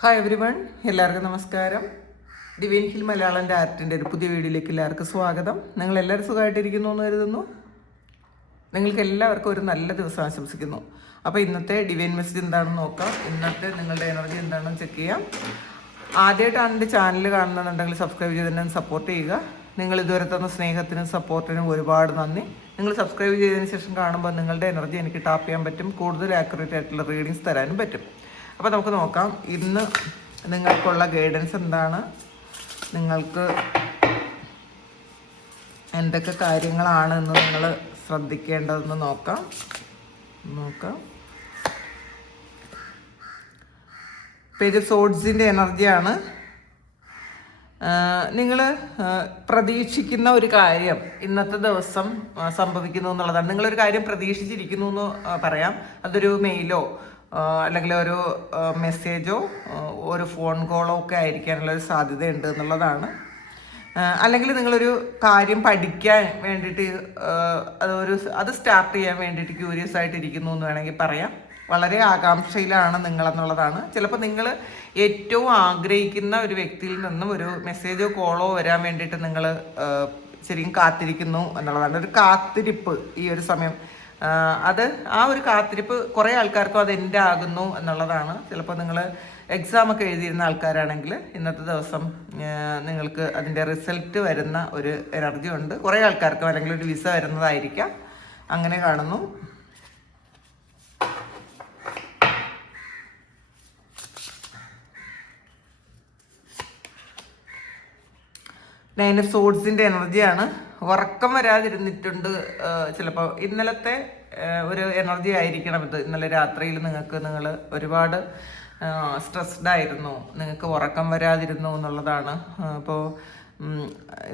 Hi every one, എല്ലാവർക്കും നമസ്കാരം. Divine hill Malayalam ആർട്ടിൻ്റെ ഒരു പുതിയ വീഡിയോയിലേക്ക് എല്ലാവർക്കും സ്വാഗതം. നിങ്ങളെല്ലാവരും സുഖമായിട്ടിരിക്കുന്നു എന്ന് കരുതുന്നു. നിങ്ങൾക്ക് എല്ലാവർക്കും ഒരു നല്ല ദിവസം ആശംസിക്കുന്നു. അപ്പോൾ ഇന്നത്തെ ഡിവൈൻ മെസ്സേജ് എന്താണെന്ന് നോക്കാം. ഇന്നത്തെ നിങ്ങളുടെ എനർജി എന്താണെന്ന് ചെക്ക് ചെയ്യാം. ആദ്യമായിട്ടാണ് എൻ്റെ ചാനൽ കാണുന്നുണ്ടെങ്കിൽ സബ്സ്ക്രൈബ് ചെയ്ത് തന്നെ സപ്പോർട്ട് ചെയ്യുക. നിങ്ങൾ ഇതുവരെ തന്ന സ്നേഹത്തിനും സപ്പോർട്ടിനും ഒരുപാട് നന്ദി. നിങ്ങൾ സബ്സ്ക്രൈബ് ചെയ്തതിന് ശേഷം കാണുമ്പോൾ നിങ്ങളുടെ എനർജി എനിക്ക് ടാപ്പ് ചെയ്യാൻ പറ്റും, കൂടുതൽ ആക്യുറേറ്റ് ആയിട്ടുള്ള റീഡിങ്സ് തരാനും പറ്റും. അപ്പോൾ നമുക്ക് നോക്കാം ഇന്ന് നിങ്ങൾക്കുള്ള ഗൈഡൻസ് എന്താണ്, നിങ്ങൾക്ക് എന്തൊക്കെ കാര്യങ്ങളാണ് എന്ന് നിങ്ങൾ ശ്രദ്ധിക്കേണ്ടതെന്ന് നോക്കാം. പേജ് സോഡ്സിൻ്റെ എനർജിയാണ്. നിങ്ങൾ പ്രതീക്ഷിക്കുന്ന ഒരു കാര്യം ഇന്നത്തെ ദിവസം സംഭവിക്കുന്നു എന്നുള്ളതാണ്. നിങ്ങളൊരു കാര്യം പ്രതീക്ഷിച്ചിരിക്കുന്നു എന്ന് പറയാം. അതൊരു മെയിലോ അല്ലെങ്കിൽ ഒരു മെസ്സേജോ ഒരു ഫോൺ കോളോ ഒക്കെ ആയിരിക്കാനുള്ളൊരു സാധ്യതയുണ്ട് എന്നുള്ളതാണ്. അല്ലെങ്കിൽ നിങ്ങളൊരു കാര്യം പഠിക്കാൻ വേണ്ടിയിട്ട് അത് സ്റ്റാർട്ട് ചെയ്യാൻ വേണ്ടിയിട്ട് ക്യൂരിയസ് ആയിട്ടിരിക്കുന്നു എന്ന് വേണമെങ്കിൽ പറയാം. വളരെ ആകാംക്ഷയിലാണ് നിങ്ങളെന്നുള്ളതാണ്. ചിലപ്പോൾ നിങ്ങൾ ഏറ്റവും ആഗ്രഹിക്കുന്ന ഒരു വ്യക്തിയിൽ നിന്നും ഒരു മെസ്സേജോ കോളോ വരാൻ വേണ്ടിയിട്ട് നിങ്ങൾ ശരിക്കും കാത്തിരിക്കുന്നു എന്നുള്ളതാണ്. ഒരു കാത്തിരിപ്പ് ഈ ഒരു സമയം, അത് ആ ഒരു കാത്തിരിപ്പ് കുറേ ആൾക്കാർക്കും അത് എൻ്റെ ആകുന്നു എന്നുള്ളതാണ്. ചിലപ്പോൾ നിങ്ങൾ എക്സാമൊക്കെ എഴുതിയിരുന്ന ആൾക്കാരാണെങ്കിൽ ഇന്നത്തെ ദിവസം നിങ്ങൾക്ക് അതിൻ്റെ റിസൾട്ട് വരുന്ന ഒരു എനർജി ഉണ്ട്. കുറേ ആൾക്കാർക്കും അല്ലെങ്കിൽ ഒരു വിസ വരുന്നതായിരിക്കാം, അങ്ങനെ കാണുന്നു. നൈൻ ഓഫ് സോഡ്സിൻ്റെ എനർജിയാണ്. ഉറക്കം വരാതിരുന്നിട്ടുണ്ട് ചിലപ്പോൾ. ഇന്നലത്തെ ഒരു എനർജി ആയിരിക്കണം ഇത്. ഇന്നലെ രാത്രിയിൽ നിങ്ങൾ ഒരുപാട് സ്ട്രെസ്ഡ് ആയിരുന്നു, നിങ്ങൾക്ക് ഉറക്കം വരാതിരുന്നു എന്നുള്ളതാണ്. അപ്പോൾ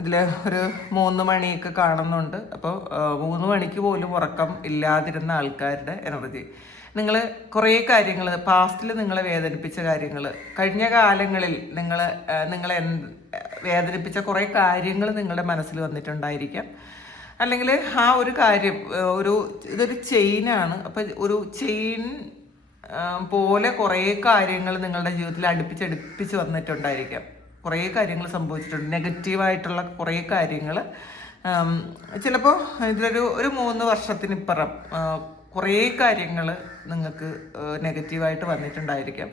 ഇതിൽ ഒരു 3 മണിയൊക്കെ കാണുന്നുണ്ട്. അപ്പോൾ 3 മണിക്ക് പോലും ഉറക്കം ഇല്ലാതിരുന്ന ആൾക്കാരുടെ എനർജി. നിങ്ങൾ കുറേ കാര്യങ്ങൾ, പാസ്റ്റിൽ നിങ്ങളെ വേദനിപ്പിച്ച കാര്യങ്ങൾ, കഴിഞ്ഞ കാലങ്ങളിൽ നിങ്ങളെ വേദനിപ്പിച്ച കുറേ കാര്യങ്ങൾ നിങ്ങളുടെ മനസ്സിൽ വന്നിട്ടുണ്ടായിരിക്കാം. അല്ലെങ്കിൽ ആ ഒരു കാര്യം ഇതൊരു ചെയിനാണ്. അപ്പം ഒരു ചെയിൻ പോലെ കുറേ കാര്യങ്ങൾ നിങ്ങളുടെ ജീവിതത്തിൽ അടുപ്പിച്ച് വന്നിട്ടുണ്ടായിരിക്കാം. കുറേ കാര്യങ്ങൾ സംഭവിച്ചിട്ടുണ്ട്, നെഗറ്റീവായിട്ടുള്ള കുറേ കാര്യങ്ങൾ. ചിലപ്പോൾ ഇതിലൊരു 3 വർഷത്തിനിപ്പുറം കുറേ കാര്യങ്ങൾ നിങ്ങൾക്ക് നെഗറ്റീവായിട്ട് വന്നിട്ടുണ്ടായിരിക്കാം.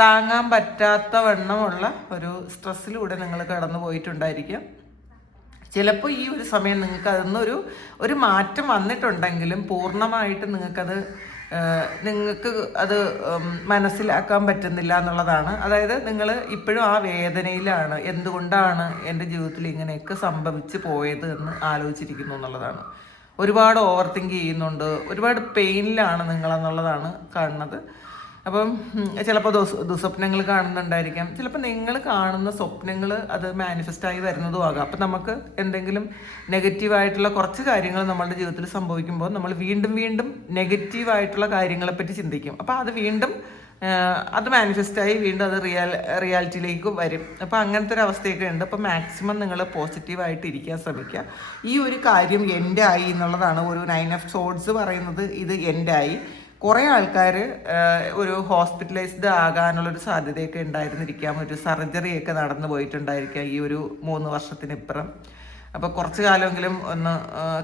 താങ്ങാൻ പറ്റാത്ത വണ്ണമുള്ള ഒരു സ്ട്രെസ്സിലൂടെ നിങ്ങൾ കടന്നു പോയിട്ടുണ്ടായിരിക്കാം. ചിലപ്പോൾ ഈ ഒരു സമയം നിങ്ങൾക്ക് ഒരു മാറ്റം വന്നിട്ടുണ്ടെങ്കിലും പൂർണ്ണമായിട്ട് നിങ്ങൾക്ക് അത് മനസ്സിലാക്കാൻ പറ്റുന്നില്ല എന്നുള്ളതാണ്. അതായത് നിങ്ങൾ ഇപ്പോഴും ആ വേദനയിലാണ്, എന്തുകൊണ്ടാണ് എൻ്റെ ജീവിതത്തിൽ ഇങ്ങനെയൊക്കെ സംഭവിച്ചു പോയത് എന്ന് ആലോചിച്ചിരിക്കുന്നു എന്നുള്ളതാണ്. ഒരുപാട് ഓവർ തിങ്ക് ചെയ്യുന്നുണ്ട്, ഒരുപാട് പെയിനിലാണ് നിങ്ങളെന്നുള്ളതാണ് കാണുന്നത്. അപ്പം ചിലപ്പോൾ ദുസ്വപ്നങ്ങൾ കാണുന്നുണ്ടായിരിക്കാം. ചിലപ്പോൾ നിങ്ങൾ കാണുന്ന സ്വപ്നങ്ങൾ അത് മാനിഫെസ്റ്റായി വരുന്നതും ആകാം. അപ്പം നമുക്ക് എന്തെങ്കിലും നെഗറ്റീവായിട്ടുള്ള കുറച്ച് കാര്യങ്ങൾ നമ്മളുടെ ജീവിതത്തിൽ സംഭവിക്കുമ്പോൾ നമ്മൾ വീണ്ടും നെഗറ്റീവായിട്ടുള്ള കാര്യങ്ങളെപ്പറ്റി ചിന്തിക്കും. അപ്പോൾ അത് വീണ്ടും അത് മാനിഫെസ്റ്റായി വീണ്ടും അത് റിയാലിറ്റിയിലേക്ക് വരും. അപ്പോൾ അങ്ങനത്തെ ഒരു അവസ്ഥയൊക്കെ ഉണ്ട്. അപ്പോൾ മാക്സിമം നിങ്ങൾ പോസിറ്റീവായിട്ട് ഇരിക്കാൻ ശ്രമിക്കുക. ഈ ഒരു കാര്യം എൻ്റെ ആയി എന്നുള്ളതാണ്. ഒരു 9 ഓഫ് സോഡ്സ് പറയുന്നത് ഇത് എൻ്റെ ആയി. കുറേ ആൾക്കാർ ഒരു ഹോസ്പിറ്റലൈസ്ഡ് ആകാനുള്ളൊരു സാധ്യതയൊക്കെ ഉണ്ടായിരുന്നിരിക്കാം, ഒരു സർജറിയൊക്കെ നടന്നു പോയിട്ടുണ്ടായിരിക്കാം ഈ ഒരു 3 വർഷത്തിനിപ്പുറം. അപ്പോൾ കുറച്ച് കാലമെങ്കിലും ഒന്ന്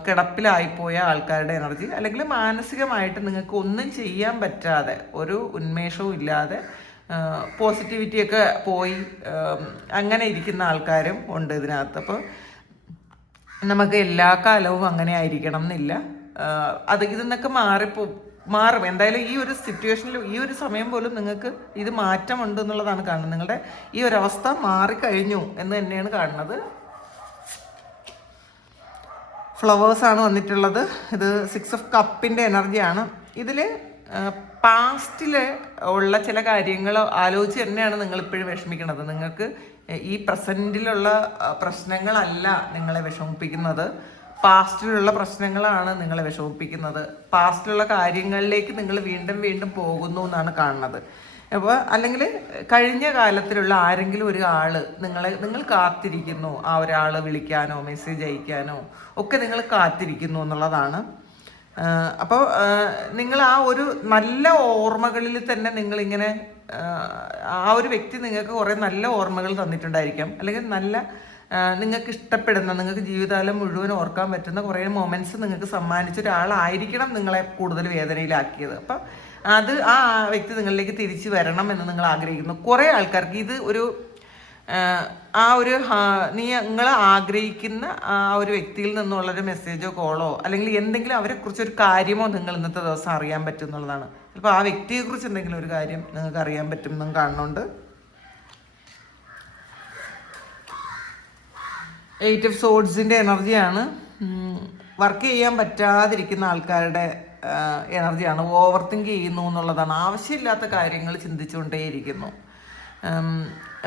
കിടപ്പിലായിപ്പോയ ആൾക്കാരുടെ എനർജി, അല്ലെങ്കിൽ മാനസികമായിട്ട് നിങ്ങൾക്ക് ഒന്നും ചെയ്യാൻ പറ്റാതെ ഒരു ഉന്മേഷവും ഇല്ലാതെ പോസിറ്റിവിറ്റിയൊക്കെ പോയി അങ്ങനെ ഇരിക്കുന്ന ആൾക്കാരും ഉണ്ട് ഇതിനകത്ത്. അപ്പോൾ നമുക്ക് എല്ലാ കാലവും അങ്ങനെ ആയിരിക്കണം എന്നില്ല. ഇതിൽ നിന്നൊക്കെ മാറും. എന്തായാലും ഈ ഒരു സിറ്റുവേഷനിൽ ഈ ഒരു സമയം പോലും നിങ്ങൾക്ക് ഇത് മാറ്റമുണ്ട് എന്നുള്ളതാണ് കാണുന്നത്. നിങ്ങളുടെ ഈ ഒരു അവസ്ഥ മാറിക്കഴിഞ്ഞു എന്ന് തന്നെയാണ് കാണുന്നത്. ഫ്ലവേഴ്സാണ് വന്നിട്ടുള്ളത്. ഇത് 6 ഓഫ് കപ്പിൻ്റെ എനർജിയാണ്. ഇതിൽ പാസ്റ്റിൽ ഉള്ള ചില കാര്യങ്ങൾ ആലോചിച്ച് തന്നെയാണ് നിങ്ങളിപ്പോഴും വിഷമിക്കുന്നത്. നിങ്ങൾക്ക് ഈ പ്രസൻറ്റിലുള്ള പ്രശ്നങ്ങളല്ല നിങ്ങളെ വിഷമിപ്പിക്കുന്നത്, പാസ്റ്റിലുള്ള പ്രശ്നങ്ങളാണ് നിങ്ങളെ വിഷമിപ്പിക്കുന്നത്. പാസ്റ്റിലുള്ള കാര്യങ്ങളിലേക്ക് നിങ്ങൾ വീണ്ടും പോകുന്നു എന്നാണ് കാണുന്നത്. അപ്പോൾ അല്ലെങ്കിൽ കഴിഞ്ഞ കാലത്തിലുള്ള ആരെങ്കിലും ഒരാൾ നിങ്ങൾ കാത്തിരിക്കുന്നു, ആ ഒരാൾ വിളിക്കാനോ മെസ്സേജ് അയക്കാനോ ഒക്കെ നിങ്ങൾ കാത്തിരിക്കുന്നു എന്നുള്ളതാണ്. അപ്പോൾ നിങ്ങൾ ആ ഒരു നല്ല ഓർമ്മകളിൽ തന്നെ നിങ്ങളിങ്ങനെ ആ ഒരു വ്യക്തി നിങ്ങൾക്ക് കുറേ നല്ല ഓർമ്മകൾ തന്നിട്ടുണ്ടായിരിക്കാം, അല്ലെങ്കിൽ നല്ല നിങ്ങൾക്ക് ഇഷ്ടപ്പെടുന്ന, നിങ്ങൾക്ക് ജീവിതകാലം മുഴുവൻ ഓർക്കാൻ പറ്റുന്ന കുറേ മൊമെന്റ്സ് നിങ്ങൾക്ക് സമ്മാനിച്ച ഒരാളായിരിക്കണം നിങ്ങളെ കൂടുതൽ വേദനയിലാക്കിയത്. അപ്പം അത് ആ വ്യക്തി നിങ്ങളിലേക്ക് തിരിച്ചു വരണം എന്ന് നിങ്ങൾ ആഗ്രഹിക്കുന്നു. കുറേ ആൾക്കാർക്ക് ഇത് ഒരു ആ ഒരു നിങ്ങൾ ആഗ്രഹിക്കുന്ന ആ ഒരു വ്യക്തിയിൽ നിന്നുള്ളൊരു മെസ്സേജോ കോളോ അല്ലെങ്കിൽ എന്തെങ്കിലും അവരെക്കുറിച്ചൊരു കാര്യമോ നിങ്ങൾ ഇന്നത്തെ ദിവസം അറിയാൻ പറ്റും എന്നുള്ളതാണ്. ചിലപ്പോൾ ആ വ്യക്തിയെക്കുറിച്ച് എന്തെങ്കിലും ഒരു കാര്യം നിങ്ങൾക്ക് അറിയാൻ പറ്റും എന്നും കാണുന്നുണ്ട്. 8 ഓഫ് സോഡ്സിൻ്റെ എനർജിയാണ്. വർക്ക് ചെയ്യാൻ പറ്റാതിരിക്കുന്ന ആൾക്കാരുടെ എനർജിയാണ്. ഓവർ തിങ്ക് ചെയ്യുന്നു എന്നുള്ളതാണ്. ആവശ്യമില്ലാത്ത കാര്യങ്ങൾ ചിന്തിച്ചുകൊണ്ടേയിരിക്കുന്നു.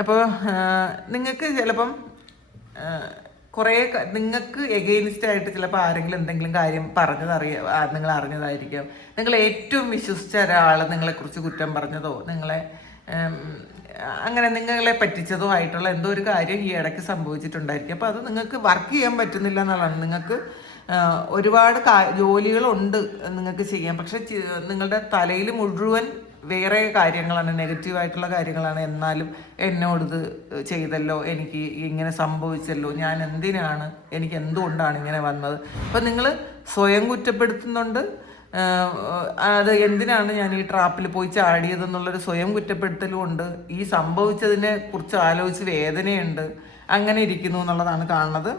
അപ്പോൾ നിങ്ങൾക്ക് ചിലപ്പം കുറേ നിങ്ങൾക്ക് എഗെയിൻസ്റ്റ് ആയിട്ട് ചിലപ്പോൾ ആരെങ്കിലും എന്തെങ്കിലും കാര്യം നിങ്ങൾ അറിഞ്ഞതായിരിക്കാം. നിങ്ങൾ ഏറ്റവും വിശ്വസിച്ച ഒരാൾ നിങ്ങളെക്കുറിച്ച് കുറ്റം പറഞ്ഞതോ അങ്ങനെ നിങ്ങളെ പറ്റിച്ചതോ ആയിട്ടുള്ള എന്തോ ഒരു കാര്യം ഈ ഇടയ്ക്ക് സംഭവിച്ചിട്ടുണ്ടായിരിക്കും. അപ്പോൾ അത് നിങ്ങൾക്ക് വർക്ക് ചെയ്യാൻ പറ്റുന്നില്ല എന്നുള്ളതാണ്. നിങ്ങൾക്ക് ഒരുപാട് ജോലികളുണ്ട് നിങ്ങൾക്ക് ചെയ്യാൻ, പക്ഷെ നിങ്ങളുടെ തലയിൽ മുഴുവൻ വേറെ കാര്യങ്ങളാണ്, നെഗറ്റീവായിട്ടുള്ള കാര്യങ്ങളാണ്. എന്നാലും എന്നോടിത് ചെയ്തല്ലോ, എനിക്ക് ഇങ്ങനെ സംഭവിച്ചല്ലോ, ഞാൻ എന്തിനാണ്, എനിക്ക് എന്തുകൊണ്ടാണ് ഇങ്ങനെ വന്നത്. അപ്പം നിങ്ങൾ സ്വയം കുറ്റപ്പെടുത്തുന്നുണ്ട്. അത് എന്തിനാണ് ഞാൻ ഈ ട്രാപ്പിൽ പോയി ചാടിയതെന്നുള്ളൊരു സ്വയം കുറ്റപ്പെടുത്തലും ഉണ്ട്. ഈ സംഭവിച്ചതിനെ കുറിച്ച് ആലോചിച്ച് വേദനയുണ്ട്. അങ്ങനെ ഇരിക്കുന്നു എന്നുള്ളതാണ് കാണുന്നത്.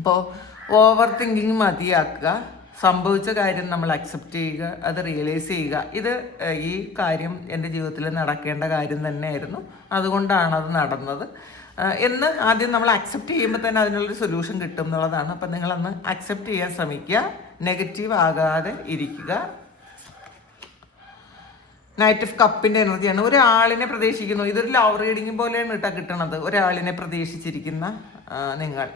അപ്പോൾ ഓവർ തിങ്കിങ് മതിയാക്കുക. സംഭവിച്ച കാര്യം നമ്മൾ അക്സെപ്റ്റ് ചെയ്യുക, അത് റിയലൈസ് ചെയ്യുക. ഈ കാര്യം എൻ്റെ ജീവിതത്തിൽ നടക്കേണ്ട കാര്യം തന്നെയായിരുന്നു, അതുകൊണ്ടാണ് അത് നടന്നത് എന്ന് ആദ്യം നമ്മൾ അക്സെപ്റ്റ് ചെയ്യുമ്പോൾ തന്നെ അതിനുള്ളൊരു സൊല്യൂഷൻ കിട്ടും എന്നുള്ളതാണ്. അപ്പം നിങ്ങളന്ന് അക്സെപ്റ്റ് ചെയ്യാൻ ശ്രമിക്കുക, നെഗറ്റീവ് ആകാതെ ഇരിക്കുക. നൈറ്റ് ഓഫ് കപ്പിൻ്റെ എനർജിയാണ്. ഒരാളിനെ പ്രതീക്ഷിക്കുന്നു. ഇതൊരു ലവ് റീഡിങ് പോലെയാണ് കിട്ടണത്. ഒരാളിനെ പ്രതീക്ഷിച്ചിരിക്കുന്ന നിങ്ങൾ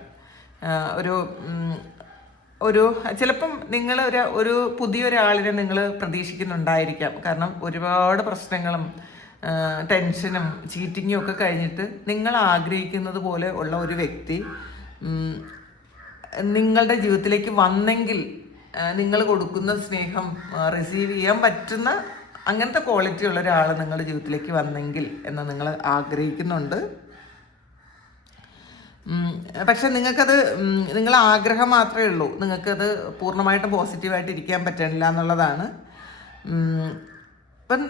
ഒരു ചിലപ്പം നിങ്ങൾ ഒരു പുതിയൊരാളിനെ നിങ്ങൾ പ്രതീക്ഷിക്കുന്നുണ്ടായിരിക്കാം. കാരണം ഒരുപാട് പ്രശ്നങ്ങളും ടെൻഷനും ചീറ്റിങ്ങും ഒക്കെ കഴിഞ്ഞിട്ട് നിങ്ങൾ ആഗ്രഹിക്കുന്നത് പോലെ ഉള്ള ഒരു വ്യക്തി നിങ്ങളുടെ ജീവിതത്തിലേക്ക് വന്നെങ്കിൽ, നിങ്ങൾ കൊടുക്കുന്ന സ്നേഹം റിസീവ് ചെയ്യാൻ പറ്റുന്ന അങ്ങനത്തെ ക്വാളിറ്റി ഉള്ള ഒരാൾ നിങ്ങളുടെ ജീവിതത്തിലേക്ക് വന്നെങ്കിൽ എന്ന് നിങ്ങൾ ആഗ്രഹിക്കുന്നുണ്ട്. പക്ഷെ നിങ്ങൾക്കത് നിങ്ങളെ ആഗ്രഹം മാത്രമേ ഉള്ളൂ, നിങ്ങൾക്കത് പൂർണ്ണമായിട്ടും പോസിറ്റീവായിട്ട് ഇരിക്കാൻ പറ്റണില്ല എന്നുള്ളതാണ്. ഇപ്പം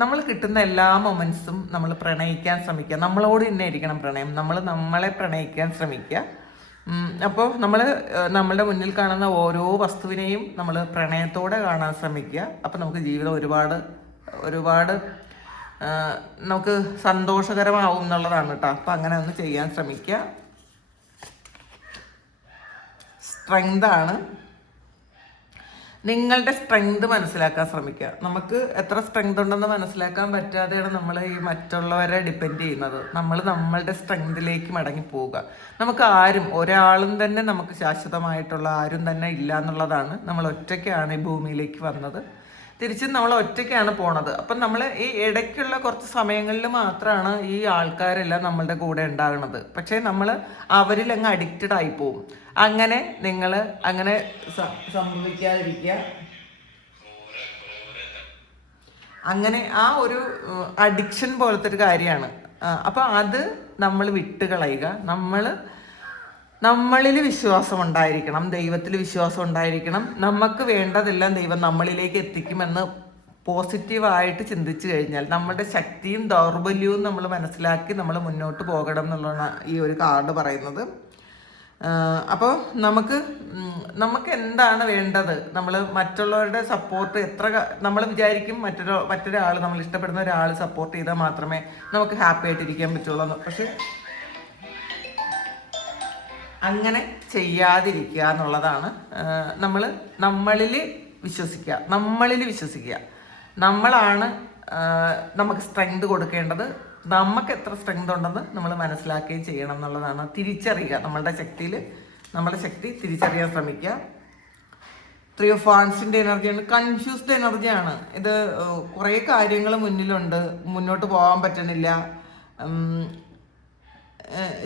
നമ്മൾ കിട്ടുന്ന എല്ലാ മൊമെൻറ്റ്സും നമ്മൾ പ്രണയിക്കാൻ ശ്രമിക്കുക. നമ്മളോട് തന്നെ ഇരിക്കണം പ്രണയം. നമ്മളെ പ്രണയിക്കാൻ ശ്രമിക്കുക. അപ്പോൾ നമ്മളുടെ മുന്നിൽ കാണുന്ന ഓരോ വസ്തുവിനെയും നമ്മൾ പ്രണയത്തോടെ കാണാൻ ശ്രമിക്കുക. അപ്പം നമുക്ക് ജീവിതം ഒരുപാട് നമുക്ക് സന്തോഷകരമാവും എന്നുള്ളതാണ് കേട്ടോ. അപ്പം അങ്ങനെ ഒന്ന് ചെയ്യാൻ ശ്രമിക്കുക. സ്ട്രെങ്താണ്. നിങ്ങളുടെ സ്ട്രെങ്ത് മനസ്സിലാക്കാൻ ശ്രമിക്കുക. നമുക്ക് എത്ര സ്ട്രെങ്ത് ഉണ്ടെന്ന് മനസ്സിലാക്കാൻ പറ്റാതെയാണ് നമ്മൾ ഈ മറ്റുള്ളവരെ ഡിപ്പെൻഡ് ചെയ്യുന്നത്. നമ്മളുടെ സ്ട്രെങ്തിലേക്ക് മടങ്ങി പോവുക. നമുക്ക് ഒരാളും തന്നെ നമുക്ക് ശാശ്വതമായിട്ടുള്ള ആരും തന്നെ ഇല്ല എന്നുള്ളതാണ്. നമ്മൾ ഒറ്റയ്ക്കാണ് ഈ ഭൂമിയിലേക്ക് വന്നത്, തിരിച്ചും നമ്മൾ ഒറ്റയ്ക്കാണ് പോണത്. അപ്പം നമ്മൾ ഈ ഇടയ്ക്കുള്ള കുറച്ച് സമയങ്ങളിൽ മാത്രമാണ് ഈ ആൾക്കാരെല്ലാം നമ്മളുടെ കൂടെ ഉണ്ടാകുന്നത്. പക്ഷേ നമ്മൾ അവരിൽ അങ്ങ് അഡിക്റ്റഡ് ആയി പോകും. നിങ്ങൾ അങ്ങനെ സംഭവിക്കാതിരിക്കുക. അങ്ങനെ ആ ഒരു അഡിക്ഷൻ പോലത്തെ ഒരു കാര്യമാണ്. അപ്പം അത് നമ്മൾ വിട്ടുകളയുക. നമ്മളിൽ വിശ്വാസം ഉണ്ടായിരിക്കണം, ദൈവത്തിൽ വിശ്വാസം ഉണ്ടായിരിക്കണം. നമുക്ക് വേണ്ടതെല്ലാം ദൈവം നമ്മളിലേക്ക് എത്തിക്കുമെന്ന് പോസിറ്റീവായിട്ട് ചിന്തിച്ചു കഴിഞ്ഞാൽ നമ്മുടെ ശക്തിയും ദൗർബല്യവും നമ്മൾ മനസ്സിലാക്കി നമ്മൾ മുന്നോട്ട് പോകണം എന്നുള്ളതാണ് ഈ ഒരു കാർഡ് പറയുന്നത്. അപ്പോൾ നമുക്ക് എന്താണ് വേണ്ടത്? നമ്മൾ മറ്റുള്ളവരുടെ സപ്പോർട്ട് നമ്മൾ വിചാരിക്കും മറ്റൊരാൾ, നമ്മൾ ഇഷ്ടപ്പെടുന്ന ഒരാൾ സപ്പോർട്ട് ചെയ്താൽ മാത്രമേ നമുക്ക് ഹാപ്പി ആയിട്ടിരിക്കാൻ പറ്റുള്ളൂ. പക്ഷെ അങ്ങനെ ചെയ്യാതിരിക്കുക എന്നുള്ളതാണ്. നമ്മളിൽ വിശ്വസിക്കുക. നമ്മളാണ് നമുക്ക് സ്ട്രെങ്ത് കൊടുക്കേണ്ടത്. നമുക്ക് എത്ര സ്ട്രെങ്ത് ഉണ്ടെന്ന് നമ്മൾ മനസ്സിലാക്കുകയും ചെയ്യണം എന്നുള്ളതാണ്. തിരിച്ചറിയുക. നമ്മുടെ ശക്തി തിരിച്ചറിയാൻ ശ്രമിക്കുക. 3 ഓഫ് വാൻഡ്സിൻ്റെ എനർജിയാണ്. കൺഫ്യൂസ്ഡ് എനർജിയാണ് ഇത്. കുറേ കാര്യങ്ങൾ മുന്നിലുണ്ട്, മുന്നോട്ട് പോകാൻ പറ്റണില്ല.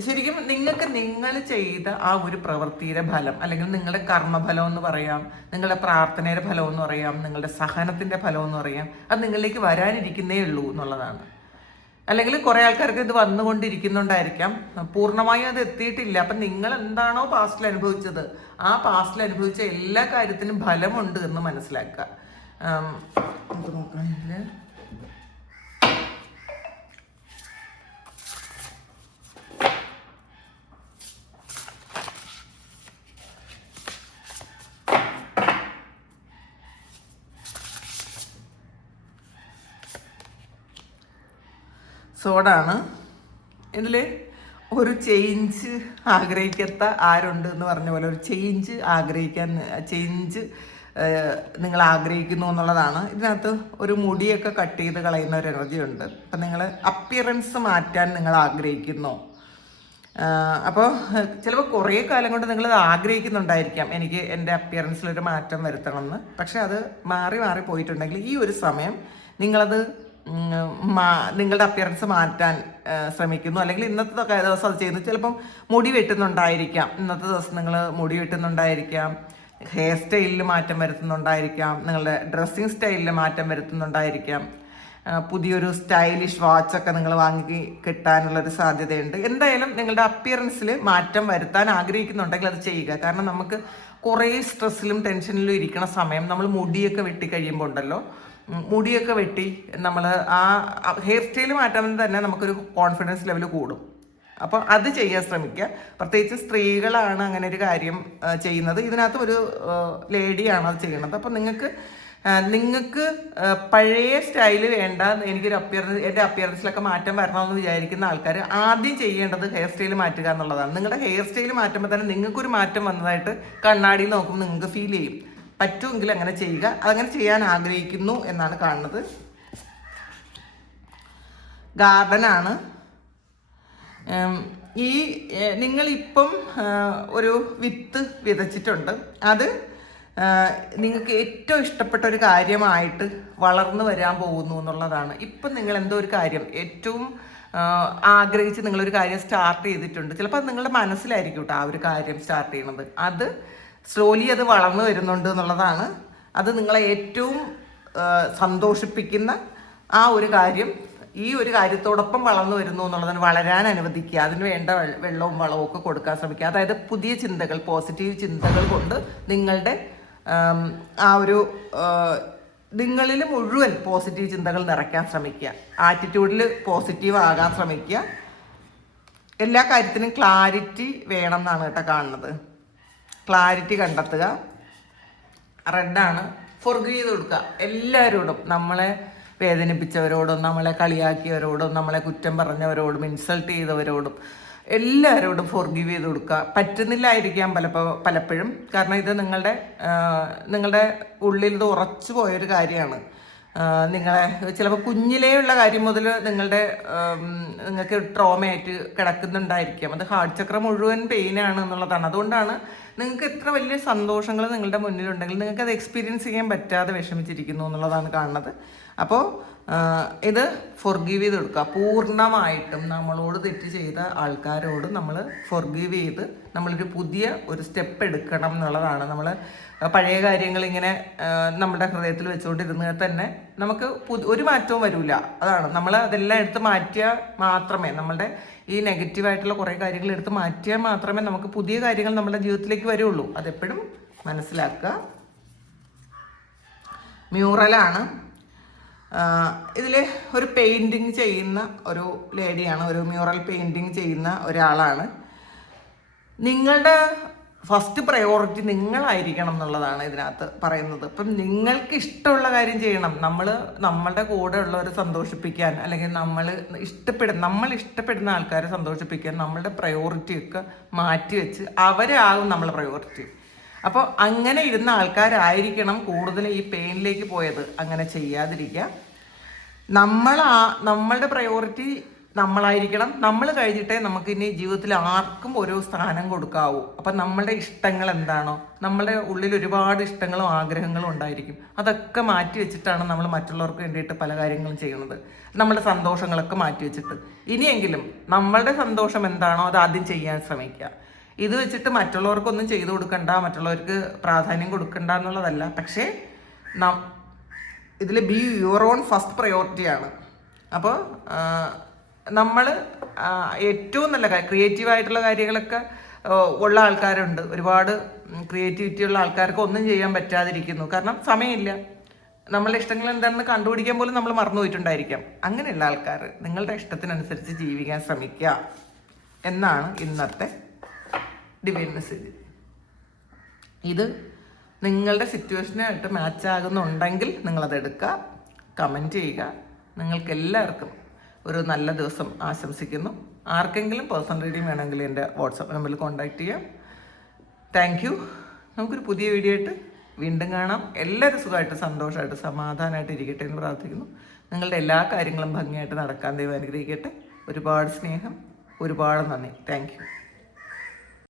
ശരിക്കും നിങ്ങൾക്ക് നിങ്ങൾ ചെയ്ത ആ ഒരു പ്രവൃത്തിയുടെ ഫലം, അല്ലെങ്കിൽ നിങ്ങളുടെ കർമ്മഫലം എന്ന് പറയാം, നിങ്ങളുടെ പ്രാർത്ഥനയുടെ ഫലം എന്ന് പറയാം, നിങ്ങളുടെ സഹനത്തിൻ്റെ ഫലം എന്ന് പറയാം, അത് നിങ്ങളിലേക്ക് വരാനിരിക്കുന്നേ ഉള്ളൂ എന്നുള്ളതാണ്. അല്ലെങ്കിൽ കുറേ ആൾക്കാർക്ക് ഇത് വന്നുകൊണ്ടിരിക്കുന്നുണ്ടായിരിക്കാം, പൂർണ്ണമായും അത് എത്തിയിട്ടില്ല. അപ്പം നിങ്ങൾ എന്താണോ പാസ്റ്റിൽ അനുഭവിച്ചത്, ആ പാസ്റ്റിൽ അനുഭവിച്ച എല്ലാ കാര്യത്തിനും ഫലമുണ്ട് എന്ന് മനസ്സിലാക്കുക. നമുക്ക് നോക്കണമെങ്കിൽ സോഡാണ്. ഇതിൽ ഒരു ചേഞ്ച് ആഗ്രഹിക്കാത്ത ആരുണ്ട് എന്ന് പറഞ്ഞ പോലെ ഒരു ചേഞ്ച് നിങ്ങൾ ആഗ്രഹിക്കുന്നു എന്നുള്ളതാണ്. ഇതിനകത്ത് ഒരു മുടിയൊക്കെ കട്ട് ചെയ്ത് കളയുന്ന ഒരു എനർജി ഉണ്ട്. അപ്പം നിങ്ങൾ അപ്പിയറൻസ് മാറ്റാൻ നിങ്ങൾ ആഗ്രഹിക്കുന്നു. അപ്പോൾ ചിലപ്പോൾ കുറേ കാലം കൊണ്ട് നിങ്ങളത് ആഗ്രഹിക്കുന്നുണ്ടായിരിക്കാം, എനിക്ക് എൻ്റെ അപ്പിയറൻസിലൊരു മാറ്റം വരുത്തണമെന്ന്. പക്ഷെ അത് മാറി പോയിട്ടുണ്ടെങ്കിൽ ഈ ഒരു സമയം നിങ്ങളത് നിങ്ങളുടെ അപ്പിയറൻസ് മാറ്റാൻ ശ്രമിക്കുന്നു. അല്ലെങ്കിൽ ഇന്നത്തെ ദിവസം അത് ചെയ്യുന്നു. ചിലപ്പം മുടി വെട്ടുന്നുണ്ടായിരിക്കാം, ഇന്നത്തെ ദിവസം നിങ്ങൾ മുടി വെട്ടുന്നുണ്ടായിരിക്കാം, ഹെയർ സ്റ്റൈലിൽ മാറ്റം വരുത്തുന്നുണ്ടായിരിക്കാം, നിങ്ങളുടെ ഡ്രസ്സിങ് സ്റ്റൈലിൽ മാറ്റം വരുത്തുന്നുണ്ടായിരിക്കാം, പുതിയൊരു സ്റ്റൈലിഷ് വാച്ചൊക്കെ നിങ്ങൾ വാങ്ങി കിട്ടാനുള്ളൊരു സാധ്യതയുണ്ട്. എന്തായാലും നിങ്ങളുടെ അപ്പിയറൻസിൽ മാറ്റം വരുത്താൻ ആഗ്രഹിക്കുന്നുണ്ടെങ്കിൽ അത് ചെയ്യുക. കാരണം നമുക്ക് കുറേ സ്ട്രെസ്സിലും ടെൻഷനിലും ഇരിക്കുന്ന സമയം നമ്മൾ മുടിയൊക്കെ വെട്ടി കഴിയുമ്പോൾ ഉണ്ടല്ലോ, മുടിയൊക്കെ വെട്ടി നമ്മൾ ആ ഹെയർ സ്റ്റൈൽ മാറ്റാൻ തന്നെ നമുക്കൊരു കോൺഫിഡൻസ് ലെവൽ കൂടും. അപ്പോൾ അത് ചെയ്യാൻ ശ്രമിക്കുക. പ്രത്യേകിച്ച് സ്ത്രീകളാണ് അങ്ങനെ ഒരു കാര്യം ചെയ്യുന്നത്. ഇതിനകത്ത് ഒരു ലേഡിയാണ് അത് ചെയ്യുന്നത്. അപ്പോൾ നിങ്ങൾക്ക് പഴയ സ്റ്റൈല് വേണ്ട, എനിക്കൊരു എൻ്റെ അപ്പിയറൻസിലൊക്കെ മാറ്റം വരണമെന്ന് വിചാരിക്കുന്ന ആൾക്കാർ ആദ്യം ചെയ്യേണ്ടത് ഹെയർ സ്റ്റൈൽ മാറ്റുക എന്നുള്ളതാണ്. നിങ്ങളുടെ ഹെയർ സ്റ്റൈൽ മാറ്റുമ്പോൾ തന്നെ നിങ്ങൾക്കൊരു മാറ്റം വന്നതായിട്ട് കണ്ണാടിയിൽ നോക്കുമ്പോൾ നിങ്ങൾക്ക് ഫീൽ ചെയ്യും. പറ്റുമെങ്കിൽ അങ്ങനെ ചെയ്യുക. അതങ്ങനെ ചെയ്യാൻ ആഗ്രഹിക്കുന്നു എന്നാണ് കാണുന്നത്. ഗാർഡനാണ്. ഈ നിങ്ങളിപ്പം ഒരു വിത്ത് വിതച്ചിട്ടുണ്ട്. അത് നിങ്ങൾക്ക് ഏറ്റവും ഇഷ്ടപ്പെട്ട ഒരു കാര്യമായിട്ട് വളർന്നു വരാൻ പോകുന്നു എന്നുള്ളതാണ്. ഇപ്പം നിങ്ങൾ എന്തോ ഒരു കാര്യം ഏറ്റവും ആഗ്രഹിച്ച് നിങ്ങളൊരു കാര്യം സ്റ്റാർട്ട് ചെയ്തിട്ടുണ്ട്. ചിലപ്പോൾ അത് നിങ്ങളുടെ മനസ്സിലായിരിക്കും കേട്ടോ ആ ഒരു കാര്യം സ്റ്റാർട്ട് ചെയ്യണത്. അത് സ്ലോലി അത് വളർന്നു വരുന്നുണ്ട് എന്നുള്ളതാണ്. അത് നിങ്ങളെ ഏറ്റവും സന്തോഷിപ്പിക്കുന്ന ആ ഒരു കാര്യം ഈ ഒരു കാര്യത്തോടൊപ്പം വളർന്നു വരുന്നു എന്നുള്ളതാണ്. വളരാൻ അനുവദിക്കുക, അതിന് വേണ്ട വെള്ളവും വളവും ഒക്കെ കൊടുക്കാൻ ശ്രമിക്കുക. അതായത് പുതിയ ചിന്തകൾ, പോസിറ്റീവ് ചിന്തകൾ കൊണ്ട് നിങ്ങളുടെ ആ ഒരു നിങ്ങളിൽ മുഴുവൻ പോസിറ്റീവ് ചിന്തകൾ നിറയ്ക്കാൻ ശ്രമിക്കുക. ആറ്റിറ്റ്യൂഡിൽ പോസിറ്റീവ് ആകാൻ ശ്രമിക്കുക. എല്ലാ കാര്യത്തിനും ക്ലാരിറ്റി വേണം എന്നാണ് കേട്ടോ കാണുന്നത്. ക്ലാരിറ്റി കണ്ടെത്തുക. റെഡാണ്. ഫൊർഗീവ് ചെയ്ത് കൊടുക്കുക എല്ലാവരോടും. നമ്മളെ വേദനിപ്പിച്ചവരോടും, നമ്മളെ കളിയാക്കിയവരോടും, നമ്മളെ കുറ്റം പറഞ്ഞവരോടും, ഇൻസൾട്ട് ചെയ്തവരോടും എല്ലാവരോടും ഫൊർഗീവ് ചെയ്ത് കൊടുക്കുക. പറ്റുന്നില്ലായിരിക്കാം പലപ്പോഴും. കാരണം ഇത് നിങ്ങളുടെ ഉള്ളിൽ ഇത് ഉറച്ചു പോയൊരു കാര്യമാണ്. നിങ്ങളെ ചിലപ്പോൾ കുഞ്ഞിലേയുള്ള കാര്യം മുതൽ നിങ്ങൾക്ക് ട്രോമയായിട്ട് കിടക്കുന്നുണ്ടായിരിക്കാം. അത് ഹാർട്ട് ചക്രം മുഴുവൻ പെയിനാണ് എന്നുള്ളതാണ്. അതുകൊണ്ടാണ് നിങ്ങൾക്ക് എത്ര വലിയ സന്തോഷങ്ങൾ നിങ്ങളുടെ മുന്നിലുണ്ടെങ്കിൽ നിങ്ങൾക്ക് അത് എക്സ്പീരിയൻസ് ചെയ്യാൻ പറ്റാതെ വിഷമിച്ചിരിക്കുന്നു എന്നുള്ളതാണ് കാണുന്നത്. അപ്പോൾ ഇത് ഫൊർഗീവ് ചെയ്ത് കൊടുക്കുക. പൂർണ്ണമായിട്ടും നമ്മളോട് തെറ്റ് ചെയ്ത ആൾക്കാരോട് നമ്മൾ ഫൊർഗീവ് ചെയ്ത് നമ്മളൊരു പുതിയ ഒരു സ്റ്റെപ്പ് എടുക്കണം എന്നുള്ളതാണ്. നമ്മൾ പഴയ കാര്യങ്ങൾ ഇങ്ങനെ നമ്മുടെ ഹൃദയത്തിൽ വെച്ചുകൊണ്ടിരുന്നാൽ തന്നെ നമുക്ക് ഒരു മാറ്റവും വരില്ല. അതാണ് നമ്മൾ അതെല്ലാം എടുത്ത് മാറ്റിയാൽ മാത്രമേ, നമ്മളുടെ ഈ നെഗറ്റീവായിട്ടുള്ള കുറേ കാര്യങ്ങൾ എടുത്ത് മാറ്റിയാൽ മാത്രമേ നമുക്ക് പുതിയ കാര്യങ്ങൾ നമ്മുടെ ജീവിതത്തിലേക്ക് വരുള്ളൂ. അതെപ്പോഴും മനസ്സിലാക്കുക. മ്യൂറലാണ്. ഇതിൽ ഒരു പെയിൻറ്റിങ് ചെയ്യുന്ന ഒരു ലേഡിയാണ്, ഒരു മ്യൂറൽ പെയിൻറ്റിങ് ചെയ്യുന്ന ഒരാളാണ്. നിങ്ങളുടെ ഫസ്റ്റ് പ്രയോറിറ്റി നിങ്ങളായിരിക്കണം എന്നുള്ളതാണ് ഇതിനകത്ത് പറയുന്നത്. അപ്പം നിങ്ങൾക്ക് ഇഷ്ടമുള്ള കാര്യം ചെയ്യണം. നമ്മളുടെ കൂടെ ഉള്ളവരെ സന്തോഷിപ്പിക്കാൻ, അല്ലെങ്കിൽ നമ്മൾ ഇഷ്ടപ്പെടുന്ന ആൾക്കാരെ സന്തോഷിപ്പിക്കാൻ നമ്മളുടെ പ്രയോറിറ്റിയൊക്കെ മാറ്റി വെച്ച് അവരാകും നമ്മളെ പ്രയോറിറ്റി. അപ്പോൾ അങ്ങനെ ഇരുന്ന ആൾക്കാരായിരിക്കണം കൂടുതൽ ഈ പെയിനിലേക്ക് പോയത്. അങ്ങനെ ചെയ്യാതിരിക്കുക. നമ്മളുടെ പ്രയോറിറ്റി നമ്മളായിരിക്കണം. നമ്മൾ കഴിഞ്ഞിട്ടേ നമുക്ക് ഇനി ജീവിതത്തിൽ ആർക്കും ഓരോ സ്ഥാനം കൊടുക്കാവൂ. അപ്പം നമ്മളുടെ ഇഷ്ടങ്ങൾ എന്താണോ, നമ്മളുടെ ഉള്ളിൽ ഒരുപാട് ഇഷ്ടങ്ങളും ആഗ്രഹങ്ങളും ഉണ്ടായിരിക്കും. അതൊക്കെ മാറ്റി വെച്ചിട്ടാണ് നമ്മൾ മറ്റുള്ളവർക്ക് വേണ്ടിയിട്ട് പല കാര്യങ്ങളും ചെയ്യുന്നത്. നമ്മുടെ സന്തോഷങ്ങളൊക്കെ മാറ്റി വെച്ചിട്ട് ഇനിയെങ്കിലും നമ്മളുടെ സന്തോഷം എന്താണോ അത് ആദ്യം ചെയ്യാൻ ശ്രമിക്കുക. ഇത് വെച്ചിട്ട് മറ്റുള്ളവർക്കൊന്നും ചെയ്തു കൊടുക്കണ്ട, മറ്റുള്ളവർക്ക് പ്രാധാന്യം കൊടുക്കണ്ട എന്നുള്ളതല്ല. പക്ഷേ ഇതിൽ ബി യുവർ ഓൺ ഫസ്റ്റ് പ്രയോറിറ്റിയാണ്. അപ്പോൾ നമ്മൾ ഏറ്റവും നല്ല ക്രിയേറ്റീവായിട്ടുള്ള കാര്യങ്ങളൊക്കെ ഉള്ള ആൾക്കാരുണ്ട്. ഒരുപാട് ക്രിയേറ്റിവിറ്റി ഉള്ള ആൾക്കാർക്ക് ഒന്നും ചെയ്യാൻ പറ്റാതിരിക്കുന്നു. കാരണം സമയമില്ല. നമ്മളുടെ ഇഷ്ടങ്ങൾ എന്താണെന്ന് കണ്ടുപിടിക്കാൻ പോലും നമ്മൾ മറന്നുപോയിട്ടുണ്ടായിരിക്കാം. അങ്ങനെയുള്ള ആൾക്കാർ നിങ്ങളുടെ ഇഷ്ടത്തിനനുസരിച്ച് ജീവിക്കാൻ ശ്രമിക്കുക എന്നാണ് ഇന്നത്തെ ഡിവൈൻ മെസ്സേജ്. ഇത് നിങ്ങളുടെ സിറ്റുവേഷനായിട്ട് മാച്ച് ആകുന്നുണ്ടെങ്കിൽ നിങ്ങളത് എടുക്കുക, കമൻറ്റ് ചെയ്യുക. നിങ്ങൾക്ക് എല്ലാവർക്കും ഒരു നല്ല ദിവസം ആശംസിക്കുന്നു. ആർക്കെങ്കിലും പേഴ്സണൽ റീഡിങ് വേണമെങ്കിൽ എൻ്റെ വാട്സാപ്പ് നമ്പറിൽ കോൺടാക്റ്റ് ചെയ്യാം. Thank you. നമുക്കൊരു പുതിയ വീഡിയോ ആയിട്ട് വീണ്ടും കാണാം. എല്ലാവരും സുഖമായിട്ട് സന്തോഷമായിട്ട് സമാധാനമായിട്ട് ഇരിക്കട്ടെ എന്ന് പ്രാർത്ഥിക്കുന്നു. നിങ്ങളുടെ എല്ലാ കാര്യങ്ങളും ഭംഗിയായിട്ട് നടക്കാൻ ദൈവം അനുഗ്രഹിക്കട്ടെ. ഒരുപാട് സ്നേഹം, ഒരുപാട് നന്ദി. Thank you.